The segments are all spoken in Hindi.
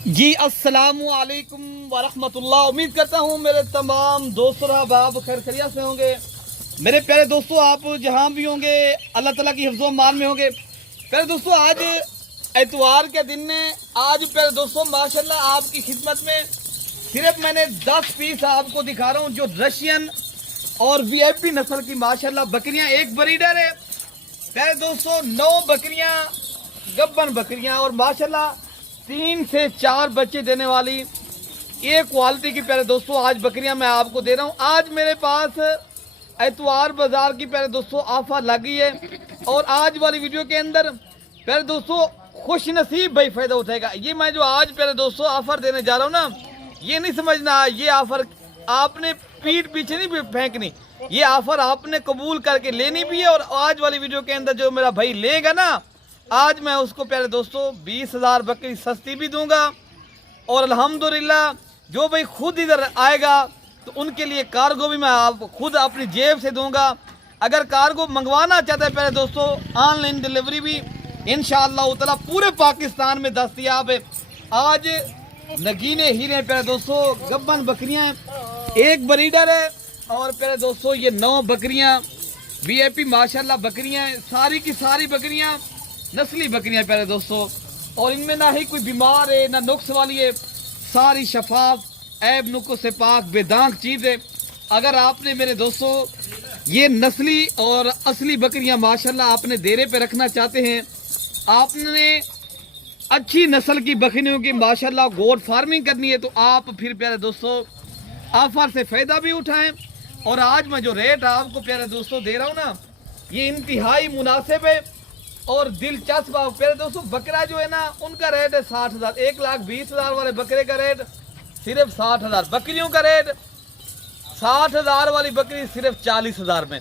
जी अस्सलामु अलैकुम वरहमतुल्लाह। उम्मीद करता हूँ मेरे तमाम दोस्तों अहबाब खैर खैरियत से होंगे। मेरे प्यारे दोस्तों, आप जहाँ भी होंगे अल्लाह ताला की हिफ्ज़ व अमान में होंगे। प्यारे दोस्तों, आज एतवार के दिन में आज प्यारे दोस्तों माशाल्लाह आपकी खिदमत में सिर्फ मैंने 10 पीस आपको दिखा रहा हूँ जो रशियन और वीआईपी नस्ल की माशाल्लाह बकरियाँ, एक ब्रीडर है प्यारे दोस्तों, 9 बकरियाँ गब्बन बकरियाँ और माशाल्लाह 3 से 4 बच्चे देने वाली ये क्वालिटी की प्यारे दोस्तों आज बकरियां मैं आपको दे रहा हूं। आज मेरे पास एतवार बाजार की प्यारे दोस्तों ऑफर लगी है और आज वाली वीडियो के अंदर प्यारे दोस्तों खुश नसीब भाई फायदा उठाएगा। ये मैं जो आज प्यारे दोस्तों ऑफर देने जा रहा हूं ना, ये नहीं समझना ये ऑफर आपने पीठ पीछे नहीं फेंकनी, ये ऑफर आपने कबूल करके लेनी भी है। और आज वाली वीडियो के अंदर जो मेरा भाई लेगा ना, आज मैं उसको प्यारे दोस्तों 20,000 बकरी सस्ती भी दूंगा और अल्हम्दुलिल्लाह जो भाई खुद इधर आएगा तो उनके लिए कार्गो भी मैं आप खुद अपनी जेब से दूंगा। अगर कार्गो मंगवाना चाहता है प्यारे दोस्तों, ऑनलाइन डिलीवरी भी इंशाअल्लाह ताला पूरे पाकिस्तान में दस्तयाब है। आज नगीने हीरे प्यारे दोस्तों गब्बन बकरियां हैं, एक ब्रीडर है और प्यारे दोस्तों ये 9 बकरियां वीआईपी माशाल्लाह बकरियां हैं, सारी की सारी बकरियां नस्ली बकरियां प्यारे दोस्तों, और इनमें ना ही कोई बीमार है ना नुक्स वाली है, सारी शफाफ ऐब नुक्स से पाक बेदाग चीज़ है। अगर आपने मेरे दोस्तों ये नस्ली और असली बकरियां माशाल्लाह आपने डेरे पे रखना चाहते हैं, आपने अच्छी नस्ल की बकरियों की माशाल्लाह गोट फार्मिंग करनी है, तो आप फिर प्यारे दोस्तों ऑफर से फ़ायदा भी उठाएं। और आज मैं जो रेट आपको प्यारे दोस्तों दे रहा हूँ ना, ये इंतहाई मुनासिब है और दिलचस्प। प्यारे दोस्तों बकरा जो है ना उनका रेट है 60,000, 1,20,000 वाले बकरे का रेट सिर्फ 60,000, बकरियों का रेट 60,000 वाली बकरी सिर्फ 40,000 में।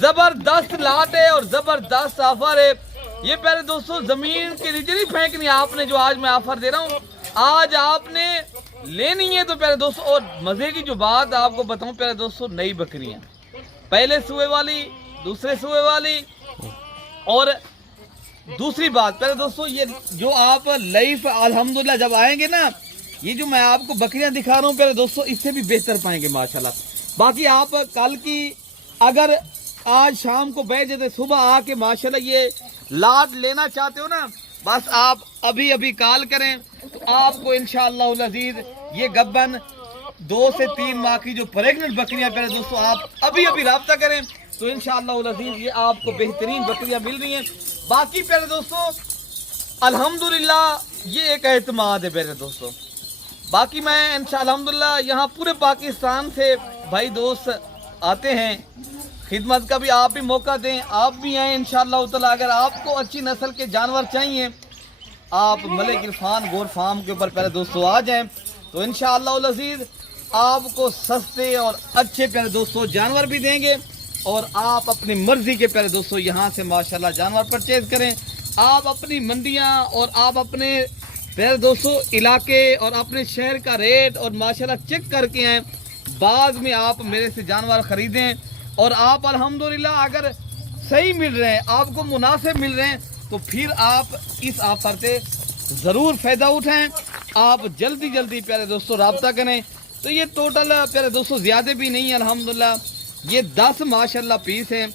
जबरदस्त लाट है और जबरदस्त ऑफर है। ये प्यारे दोस्तों जमीन के नीचे नहीं फेंकनी आपने, जो आज मैं ऑफर दे रहा हूँ आज आपने लेनी है। तो प्यारे दोस्तों और मजे की जो बात आपको बताऊं प्यारे दोस्तों, नई बकरियां पहले सुए वाली, दूसरे सुए वाली, और दूसरी बात प्यारे दोस्तों ये जो आप लाइफ अल्हम्दुलिल्लाह जब आएंगे ना, ये जो मैं आपको बकरियां दिखा रहा हूँ प्यारे दोस्तों इससे भी बेहतर पाएंगे माशाल्लाह। बाकी आप कल की अगर आज शाम को बैठ जाते सुबह आके माशाल्लाह ये लाट लेना चाहते हो ना, बस आप अभी अभी कॉल करें तो आपको इंशाअल्लाह अज़ीज़ ये गब्बन 2 से 3 माह की जो प्रेग्नेंट बकरियां प्यारे दोस्तों आप अभी अभी रब्ता करें तो इंशाअल्लाह अज़ीज़ ये आपको बेहतरीन बकरियां मिल रही हैं। बाकी प्यारे दोस्तों अल्हम्दुलिल्लाह ये एक एतमाद है प्यारे दोस्तों। बाकी मैं इंशाअल्लाह अल्हम्दुलिल्लाह यहाँ पूरे पाकिस्तान से भाई दोस्त आते हैं, खिदमत का भी आप भी मौका दें, आप भी आएँ इंशाअल्लाह ताला। अगर आपको अच्छी नस्ल के जानवर चाहिए आप मलिक इरफान गोट फार्म के ऊपर प्यारे दोस्तों आ जाएं तो इंशाअल्लाह अज़ीज़ आपको सस्ते और अच्छे प्यारे दोस्तों जानवर भी देंगे और आप अपनी मर्जी के प्यारे दोस्तों यहाँ से माशाल्लाह जानवर परचेज करें। आप अपनी मंडियाँ और आप अपने प्यारे दोस्तों इलाके और अपने शहर का रेट और माशाल्लाह चेक करके आएँ, बाद में आप मेरे से जानवर ख़रीदें और आप अल्हम्दुलिल्लाह अगर सही मिल रहे हैं, आपको मुनासिब मिल रहे हैं तो फिर आप इस ऑफर से ज़रूर फ़ायदा उठाएँ। आप जल्दी जल्दी प्यारे दोस्तों रब्ता करें। तो ये टोटल प्यारे दोस्तों ज़्यादा भी नहीं है अल्हम्दुलिल्लाह, ये 10 माशाल्लाह पीस हैं।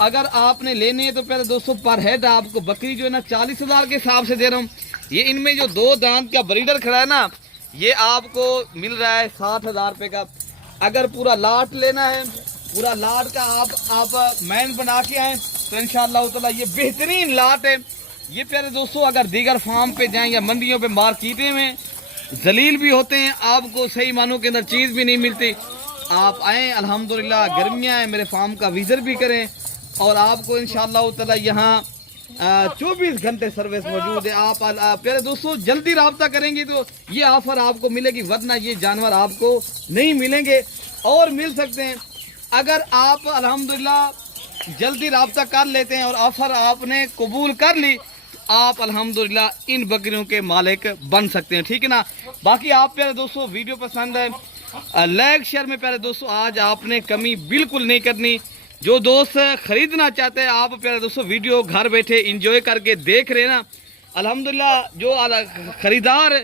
अगर आपने लेने हैं तो प्यारे दोस्तों पर हेड आपको बकरी जो है ना 40,000 के हिसाब से दे रहा हूँ। ये इनमें जो 2 दांत का ब्रीडर खड़ा है ना, ये आपको मिल रहा है 60,000 रुपये का। अगर पूरा लाट लेना है, पूरा लाट का आप मैन बना के आएँ तो इंशाअल्लाह ताला ये बेहतरीन लाट है। ये प्यारे दोस्तों अगर दीगर फार्म पे जाएँ या मंडियों पे मार्केटें में जलील भी होते हैं, आपको सही मानों के अंदर चीज़ भी नहीं मिलती। आप आएँ अल्हम्दुलिल्लाह, गर्मियाँ हैं, मेरे फार्म का विज़िट भी करें और आपको इंशाअल्लाह ताला यहाँ 24 घंटे सर्विस मौजूद है। आप प्यारे दोस्तों जल्दी रब्ता करेंगे तो ये ऑफ़र आपको मिलेगी, वरना ये जानवर आपको नहीं मिलेंगे। और मिल सकते हैं अगर आप अल्हम्दुलिल्लाह जल्दी रब्ता कर लेते हैं और ऑफ़र आपने कबूल कर ली, आप अल्हम्दुलिल्लाह इन बकरियों के मालिक बन सकते हैं, ठीक है ना। बाकी आप प्यारे दोस्तों वीडियो पसंद है लाइक शेयर में प्यारे दोस्तों आज आपने कमी बिल्कुल नहीं करनी। जो दोस्त खरीदना चाहते हैं आप प्यारे दोस्तों वीडियो घर बैठे इंजॉय करके देख रहे हैं ना, अल्हम्दुलिल्लाह जो खरीदार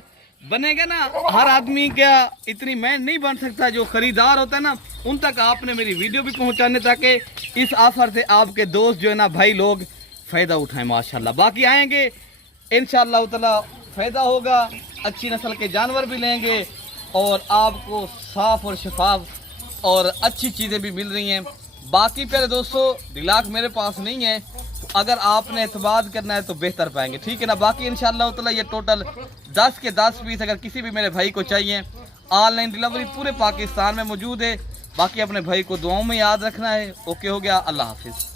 बनेगा ना, हर आदमी क्या इतनी मैं नहीं बन सकता, जो खरीदार होता है ना उन तक आपने मेरी वीडियो भी पहुंचाने, ताकि इस ऑफर से आपके दोस्त जो है ना भाई लोग फ़ायदा उठाएं माशाल्लाह। बाकी आएंगे इंशाअल्लाह ताला, फ़ायदा होगा, अच्छी नस्ल के जानवर भी लेंगे और आपको साफ़ और शफाफ और अच्छी चीज़ें भी मिल रही हैं। बाकी प्यारे दोस्तों डिलाक मेरे पास नहीं है, तो अगर आपने एतमाद करना है तो बेहतर पाएंगे, ठीक है ना। बाकी इंशाअल्लाह ताला ये टोटल 10 के 10 पीस अगर किसी भी मेरे भाई को चाहिए, ऑनलाइन डिलीवरी पूरे पाकिस्तान में मौजूद है। बाकी अपने भाई को दुआओं में याद रखना है। ओके हो गया, अल्लाह हाफिज़।